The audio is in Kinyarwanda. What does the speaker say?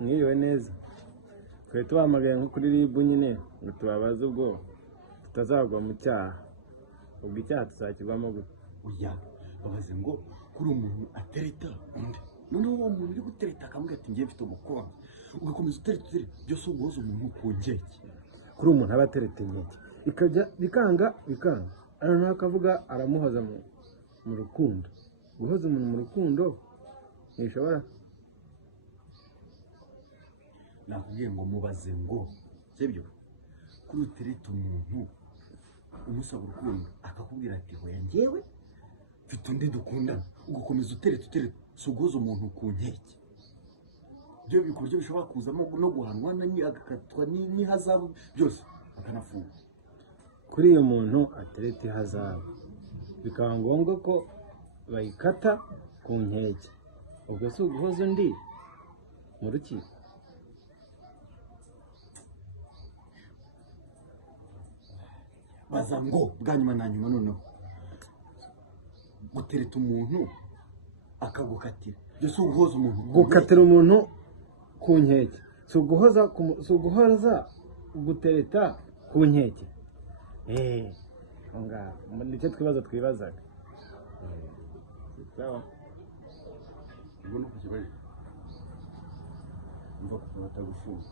mwiriwe neza twe tubahamagaye nko kuri ribu nyine ngo tubabaze ubwo tutazagwa mu cyaha ubwo icyaha tuzakirwamo gute oya babaze ngo kuri umuntu atereta undi noneho uwo muntu uri gutereta akamubwira ati ngiye mfite umukunzi ugakomeza utereta byose uguhoza umuntu ku nkeke kuri umuntu aba atereta inkeke ikajya bikanga noneho akavuga aramuhoza mu rukundo guhoza umuntu mu rukundo ntishobora nakubwiye ngo mubaze ngo sibyo kuri utereta umuntu umusaba urukundo akakubwira ati hoya njyewe mfite undi dukundana ugakomeza utereta si uguhoza umuntu ku nkeke ibyo bikorwa bishobora kuzamo no guhanwa agakatwa n'ihazabu byose akanafungwa kuri iyo muntu atereta ihazabu bikaba ngombwa ko bayikata ku nkeke ubwo si uguhoza undi mu rukiko baza ngo bwa nyuma na nyuma noneho gutereta umuntu akagukatira ibyo si uguhoza umuntu gukatira umuntu ku nkeke si uguhoza gutereta ku nkeke nicyo twibazaga ubwo no ku kibazo umva ko batagufunga